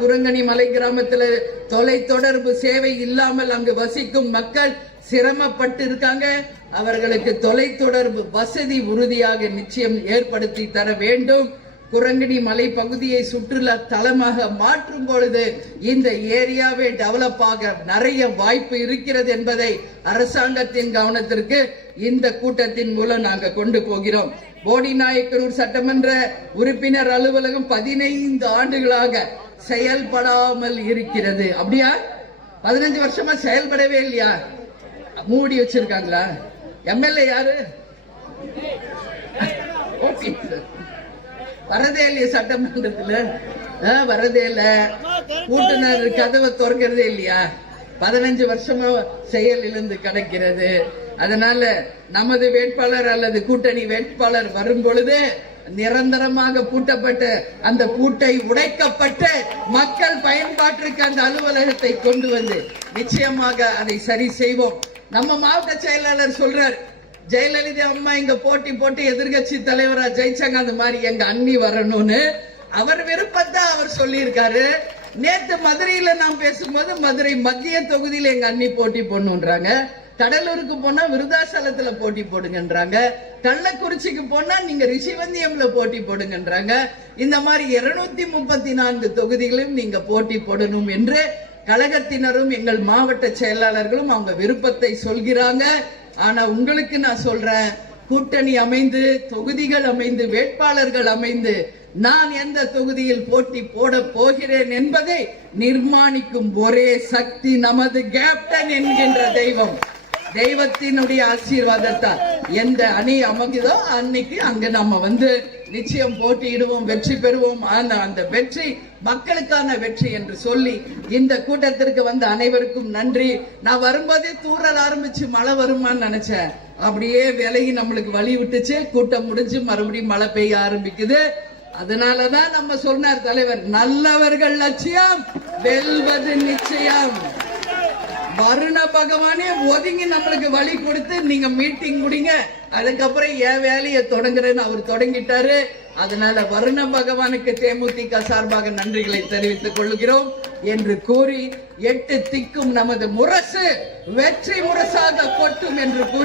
குரங்கணி மலை கிராமத்துல தொலை தொடர்பு சேவை இல்லாமல் அங்கு வசிக்கும் மக்கள் சிரமப்பட்டு இருக்காங்க. அவர்களுக்கு தொலை தொடர்பு வசதி உறுதியாக நிச்சயம் ஏற்படுத்தி தர வேண்டும். குரங்கணி மலை பகுதியை சுற்றுலா தலமாக மாற்றும் பொழுது இந்த ஏரியாவை டெவலப் ஆக நிறைய வாய்ப்பு இருக்கிறது என்பதை அரசாங்கத்தின் கவனத்திற்கு இந்த கூட்டத்தின் மூலம் நாங்கள் கொண்டு போகிறோம். போடிநாயக்கனூர் சட்டமன்ற உறுப்பினர் அலுவலகம் 15 ஆண்டுகளாக செயல்படாமல் இருக்கிறது. அப்படியா? 15 வருஷமா செயல்படவே இல்லையா? மூடி வச்சிருக்காங்களா? எம்எல்ஏ யாரு? வரதே இல்லையா? சட்டமன்றத்துல வரதே இல்ல. கூட்டுனர் கதவை திறக்கிறதே இல்லையா? 15 வருஷமா செயல் இழந்து கிடக்கிறது. அதனால நமது வேட்பாளர் அல்லது கூட்டணி வேட்பாளர் வரும் பொழுது நிரந்தரமாக பூட்டப்பட்ட அந்த பூட்டை உடைக்கப்பட்டு மக்கள் பயன்பாட்டிற்கு அந்த அலுவலகத்தை கொண்டு வந்து நிச்சயமாக அதை சரி செய்வோம். நம்ம மாவட்ட செயலாளர் சொல்றார், ஜெயலலிதா அம்மா இங்க போட்டி போட்டு எதிர்கட்சி தலைவரா ஜெயிச்சாங்க, அந்த மாதிரி எங்க அண்ணி வரணும்னு அவர் விருப்பத்தை அவர் சொல்லி இருக்காரு. நேத்து மதுரையில நாம் பேசும்போது மதுரை மத்திய தொகுதியில எங்க அண்ணி போட்டி போடணும்ன்றாங்க. கடலூருக்கு போனா விருதாசலத்துல போட்டி போடுங்கன்றாங்க. கள்ளக்குறிச்சிக்கு போனா நீங்க ரிஷிவந்தியம்ல போட்டி போடுங்கன்றாங்க. இந்த மாதிரி 234 தொகுதிகளிலும் நீங்க போட்டி போடணும் என்று கழகத்தினரும் எங்கள் மாவட்ட செயலாளர்களும் அவங்க விருப்பத்தை சொல்கிறாங்க. ஆனா உங்களுக்கு நான் சொல்றேன், கூட்டணி அமைந்து தொகுதிகள் அமைந்து வேட்பாளர்கள் அமைந்து நான் எந்த தொகுதியில் போட்டி போட போகிறேன் என்பதை நிர்மாணிக்கும் ஒரே சக்தி நமது கேப்டன் என்கின்ற தெய்வம். தெய்வத்தினுடைய ஆசீர்வாதத்தால் எந்த அணி அமைக்குதோ அன்னைக்கு அங்க நம்ம வந்து நிச்சயம் போட்டியிடுவோம், வெற்றி பெறுவோம். அந்த வெற்றி மக்களுக்கான வெற்றி என்று சொல்லி இந்த கூட்டத்திற்கு வந்த அனைவருக்கும் நன்றி. நான் வரும்போதே தூறல் ஆரம்பிச்சு மழை வருமான்னு நினைச்சேன். அப்படியே விலகி நம்மளுக்கு வழி விட்டுச்சு. கூட்டம் முடிஞ்சு மறுபடியும் மழை பெய்ய ஆரம்பிக்குது. அதனாலதான் நம்ம சொன்னார் தலைவர், நல்லவர்கள் லட்சியம் வெல்வது நிச்சயம். வருண பகவானே ஒதுங்கி நம்மளுக்கு வழி கொடுத்து நீங்க மீட்டிங் முடிங்க, அதுக்கப்புறம் என் வேலையை தொடங்குறேன்னு அவர் தொடங்கிட்டாரு. அதனால வருண பகவானுக்கு தேமுதிக சார்பாக நன்றிகளை தெரிவித்துக் கொள்கிறோம் என்று கூறி 8 திக்கும் நமது முரசு வெற்றி முரசாக கொட்டும் என்று கூறி